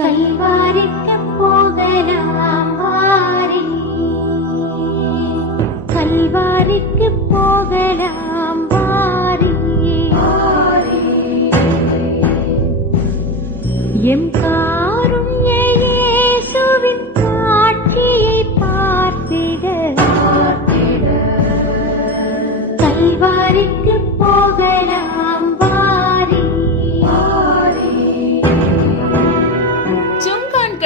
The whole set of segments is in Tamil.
கல்வாரிக்கு போகலாம் வாரி. கல்வாரிக்கு போகலாம் வாரி. எம் காருண்ய இயேசுவின் காட்சியை பார்த்திட. கல்வாரிக்கு போகலாம்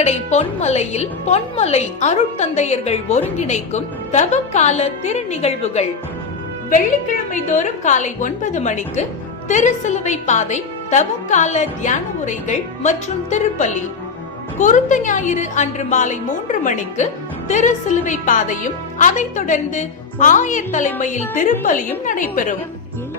சுங்கான்கடை பொன்மலையில் பொன்மலை அருட்தந்தையர்கள் ஒருங்கிணைக்கும் தவக்கால திருநிகழ்வுகள். வெள்ளிக்கிழமை தோறும் காலை ஒன்பது மணிக்கு திருசிலுவை பாதை தவக்கால தியான உரைகள் மற்றும் திருப்பலி. குருத்த ஞாயிறு அன்று மாலை மூன்று மணிக்கு திருசிலுவை பாதையும் அதைத் தொடர்ந்து ஆயர் தலைமையில் திருப்பலியும் நடைபெறும்.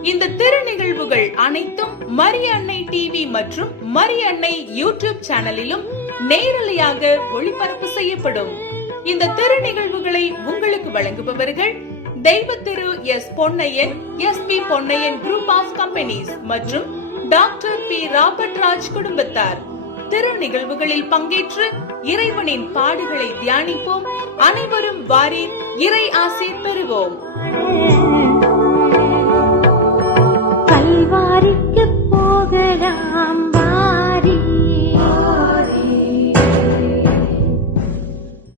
இந்த திருநிகழ்வுகள் அனைத்தும் மரிய அன்னை டிவி மற்றும் மரிய அன்னை யூடியூப் சேனலிலும் நேரலையாக ஒளிபரப்பு செய்யப்படும். இந்த திரு நிகழ்வுகளை உங்களுக்கு வழங்குபவர்கள் தெய்வ Thiru S Ponnaiyan S P Ponnaiyan group of companies மற்றும் டாக்டர் பி ராபர்ட் ராஜ் குடும்பத்தார். திரு நிகழ்வுகளில் பங்கேற்று இறைவனின் பாடுகளை தியானிப்போம். அனைவரும் வாரி இறை ஆசை பெறுவோம்.